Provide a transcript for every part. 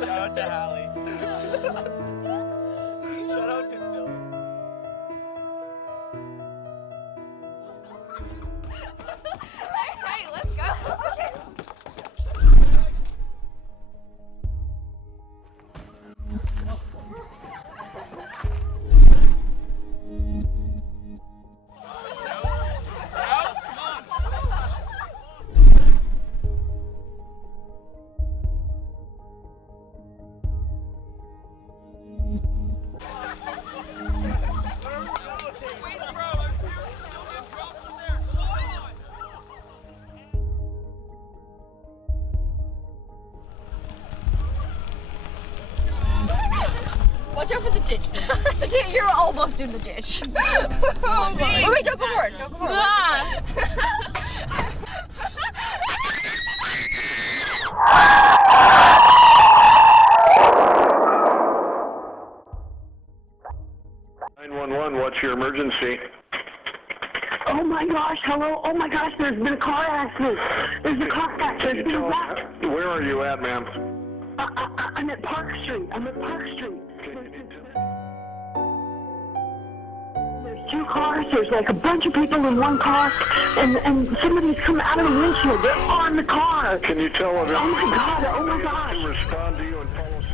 Shout out to Hallie. Shout out to Dylan. Hey, let's go. Okay. Watch out for the ditch. The ditch, you're almost in the ditch. Oh, wait, don't go forward. Don't go forward. Ah. 911, what's your emergency? Oh my gosh, hello. Oh my gosh, there's been a car accident. There's a car accident. There's been a wreck. Where are you at, ma'am? I'm at Park Street. There's two cars. There's like a bunch of people in one car, and somebody's come out of the windshield. They're on the car. Can you tell them? Oh my god, oh my gosh. To respond to you and follow suit?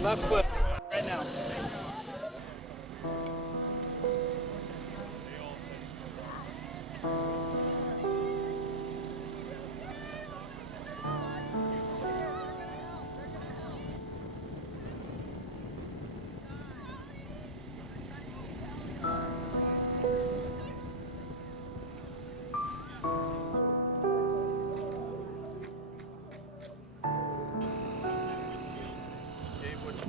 Left foot, right now. Dave, what's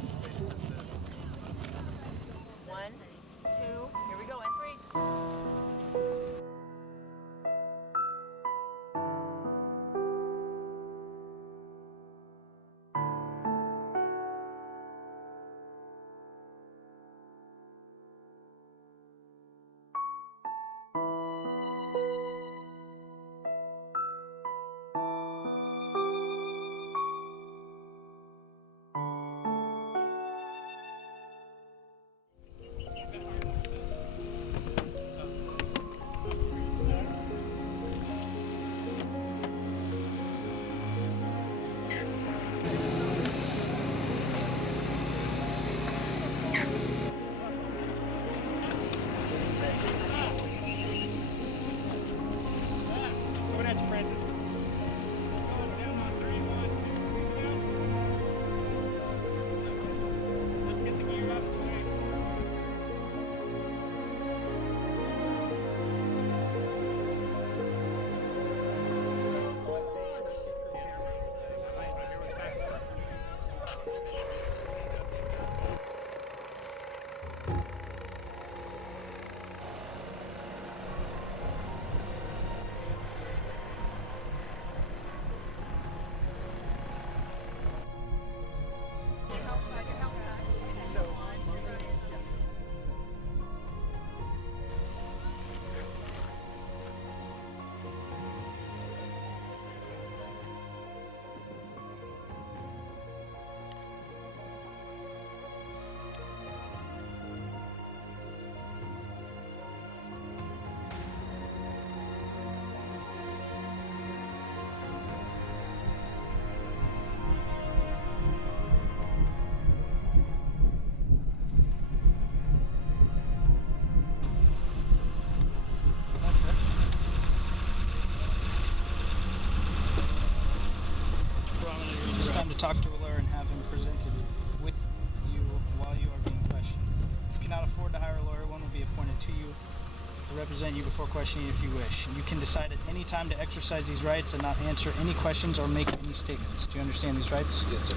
It's time to talk to a lawyer and have him presented with you while you are being questioned. If you cannot afford to hire a lawyer, one will be appointed to you to represent you before questioning if you wish. You can decide at any time to exercise these rights and not answer any questions or make any statements. Do you understand these rights? Yes, sir.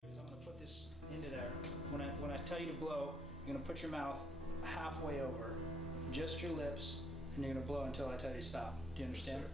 I'm gonna put this into there. When I tell you to blow, you're gonna put your mouth halfway over, just your lips, and you're gonna blow until I tell you to stop. Do you understand?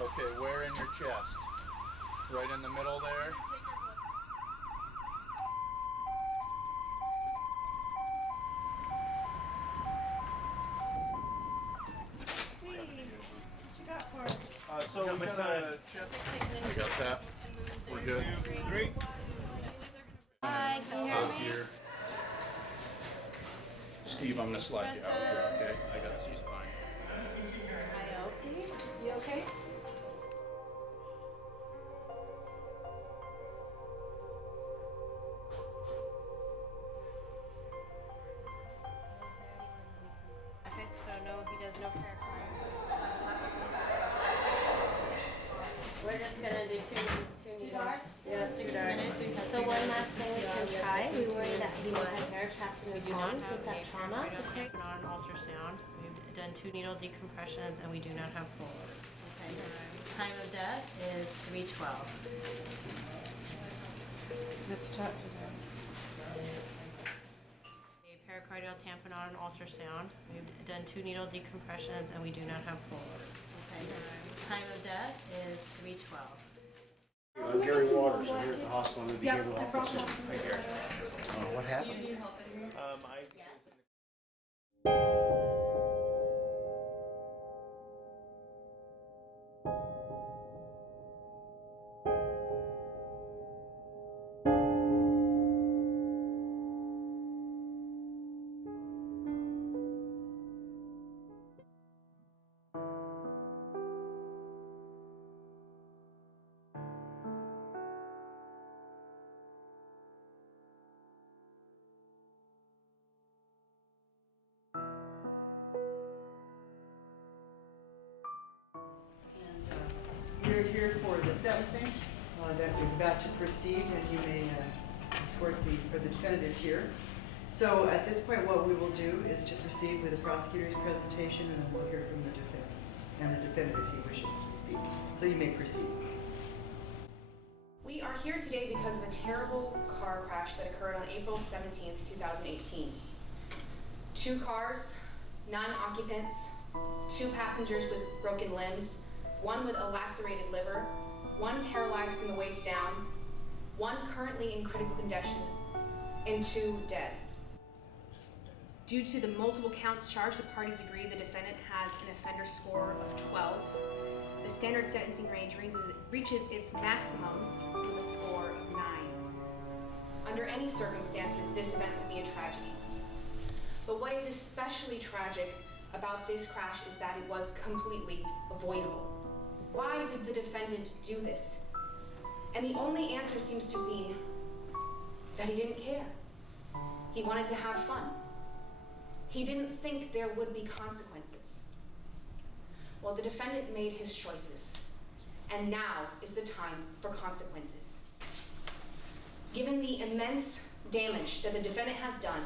Okay, where in your chest? Right in the middle there? So we got a We got that? We're good? 3. Hi, can you hear me? Here. Steve, I'm gonna slide you out here, okay? I got C-spine. IO, please. You okay? Okay, so no, he does no prayer cards. We're just gonna do two darts? Yeah, 6 minutes. So one last thing we can try. We worry that he might have hair trapped in his lungs with that trauma. Okay. Not an ultrasound. We've done 2 needle decompressions and we do not have pulses. Okay. Time of death is 3:12. Let's talk to them. A pericardial tamponade and ultrasound. We've done 2 needle decompressions and we do not have pulses. Okay. Time of death is 3:12. I'm Gary Waters. I'm here at the hospital. I'm the behavioral officer. What happened? we're here for the sentencing that is about to proceed, and you may escort the defendant is here. So at this point, what we will do is to proceed with the prosecutor's presentation, and then we'll hear from the defense and the defendant if he wishes to speak. So you may proceed. We are here today because of a terrible car crash that occurred on April 17th, 2018. 2 cars, 9 occupants, 2 passengers with broken limbs, 1 with a lacerated liver, 1 paralyzed from the waist down, 1 currently in critical condition, and 2 dead. Due to the multiple counts charged, the parties agree the defendant has an offender score of 12. The standard sentencing range reaches its maximum with a score of 9. Under any circumstances, this event would be a tragedy. But what is especially tragic about this crash is that it was completely avoidable. Why did the defendant do this? And the only answer seems to be that he didn't care. He wanted to have fun. He didn't think there would be consequences. Well, the defendant made his choices, and now is the time for consequences. Given the immense damage that the defendant has done,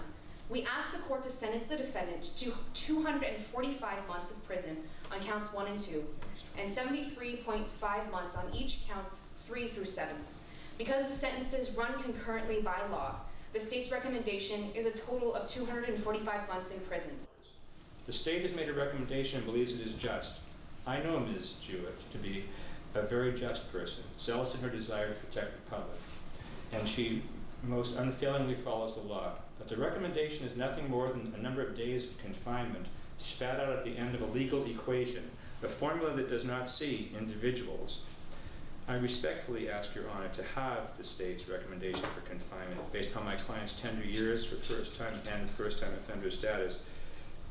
we ask the court to sentence the defendant to 245 months of prison on counts 1 and 2, and 73.5 months on each counts 3 through 7. Because the sentences run concurrently by law, the state's recommendation is a total of 245 months in prison. The state has made a recommendation and believes it is just. I know Ms. Jewett to be a very just person, zealous in her desire to protect the public, and she most unfailingly follows the law. But the recommendation is nothing more than a number of days of confinement spat out at the end of a legal equation, a formula that does not see individuals. I respectfully ask Your Honor to have the state's recommendation for confinement based upon my client's tender years for first-time and first-time offender status,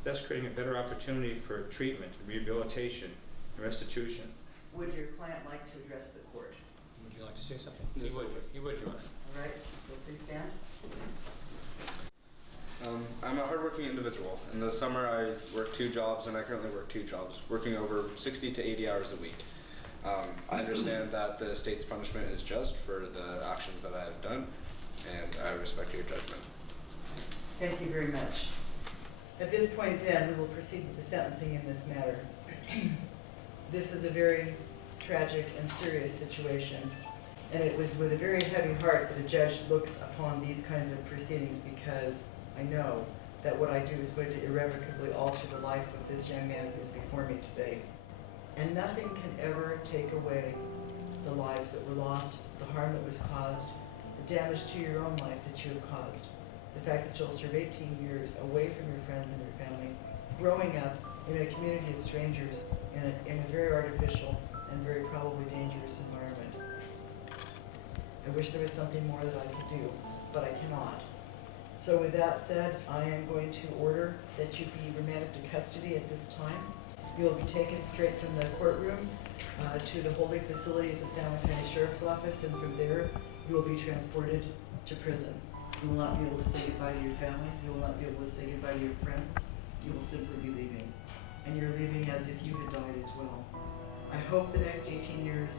thus creating a better opportunity for treatment, rehabilitation, and restitution. Would your client like to address the court? Would you like to say something? He would, Your Honor. All right, so please stand. I'm a hardworking individual. In the summer, I work 2 jobs, and I currently work 2 jobs, working over 60 to 80 hours a week. I understand that the state's punishment is just for the actions that I have done, and I respect your judgment. Thank you very much. At this point then, we will proceed with the sentencing in this matter. This is a very tragic and serious situation, and it was with a very heavy heart that a judge looks upon these kinds of proceedings, because I know that what I do is going to irrevocably alter the life of this young man who is before me today. And nothing can ever take away the lives that were lost, the harm that was caused, the damage to your own life that you have caused, the fact that you'll serve 18 years away from your friends and your family, growing up in a community of strangers in a very artificial and very probably dangerous environment. I wish there was something more that I could do, but I cannot. So with that said, I am going to order that you be remanded to custody at this time. You will be taken straight from the courtroom to the holding facility at the San Juan County Sheriff's Office, and from there you will be transported to prison. You will not be able to say goodbye to your family. You will not be able to say goodbye to your friends. You will simply be leaving. And you're leaving as if you had died as well. I hope the next 18 years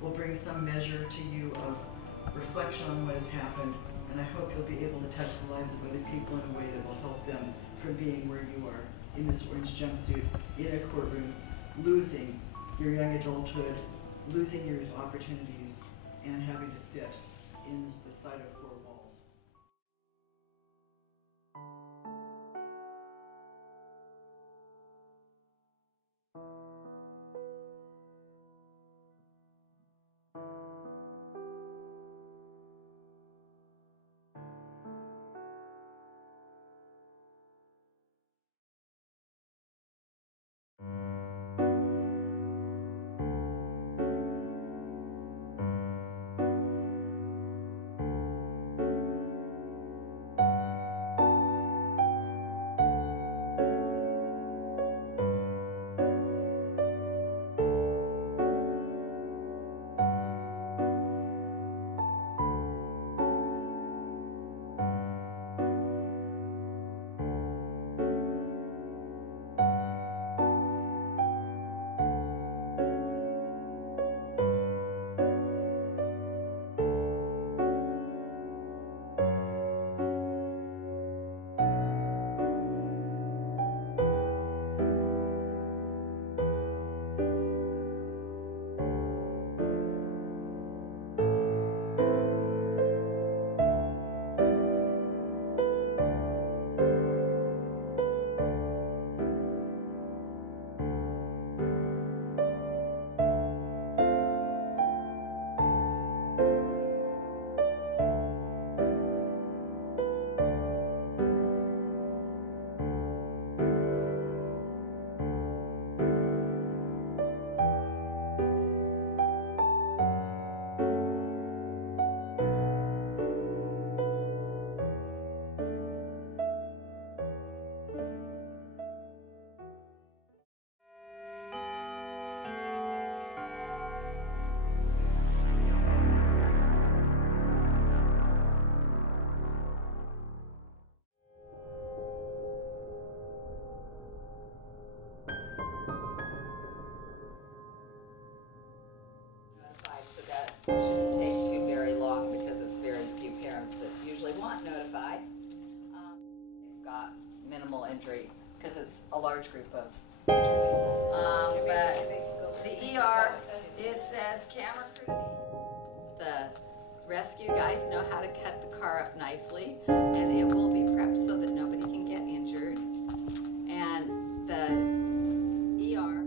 will bring some measure to you of reflection on what has happened, and I hope you'll be able to touch the lives of other people in a way that will help them from being where you are, in this orange jumpsuit, in a courtroom, losing your young adulthood, losing your opportunities, and having to sit in the sight of 4 walls. Shouldn't take too very long because it's very few parents that usually want notified. They've got minimal injury because it's a large group of injured people. But the ER, it says camera crew. The rescue guys know how to cut the car up nicely, and it will be prepped so that nobody can get injured. And the ER.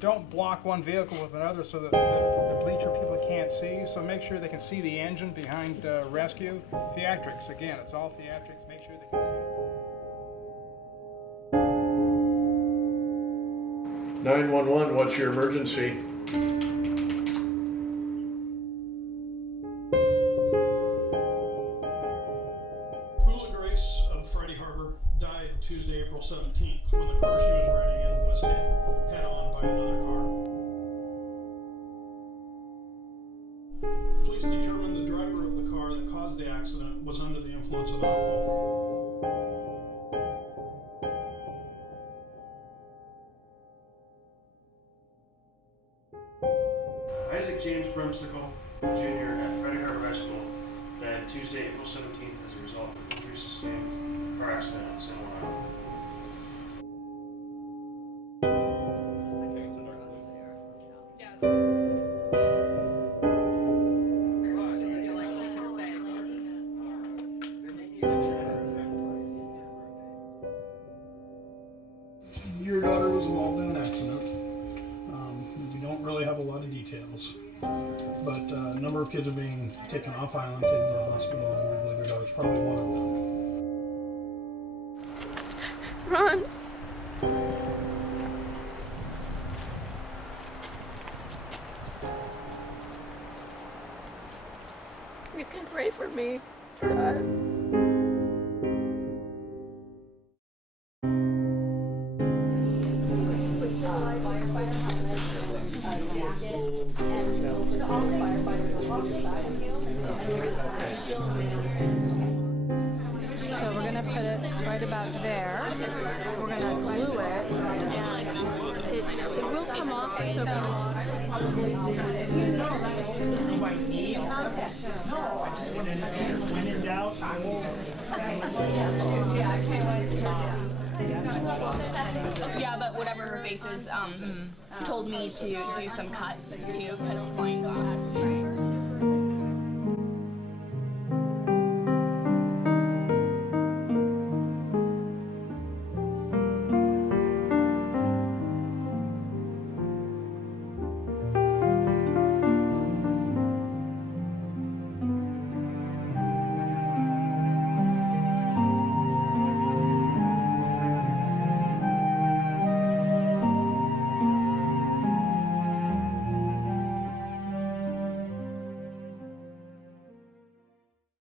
Don't block one vehicle with another so that the bleacher people can't see. So make sure they can see the engine behind rescue. Theatrics, again, it's all theatrics. Make sure they can see. 911, what's your emergency? Hula Grace of Friday Harbor died Tuesday, April 17th when the car she was riding in was hit head-on by another car. Police determined the driver of the car that caused the accident was under the influence of alcohol. Isaac James Brumsicle, Jr. at Friday Harbor High School, died Tuesday, April 17th as a result of injury sustained in a car accident at San Juan Island. Your daughter was involved in an accident. We don't really have a lot of details, but a number of kids are being taken off island, taken to the hospital, and we believe your daughter's probably one of them. Run. You can pray for me, for us. So we're gonna put it right about there. We're gonna glue it, and it will come off. So probably. Do I need her? No, I just wanted to be here. When in doubt, I will. Yeah, but whatever her face is, told me to do some cuts too, because flying glass.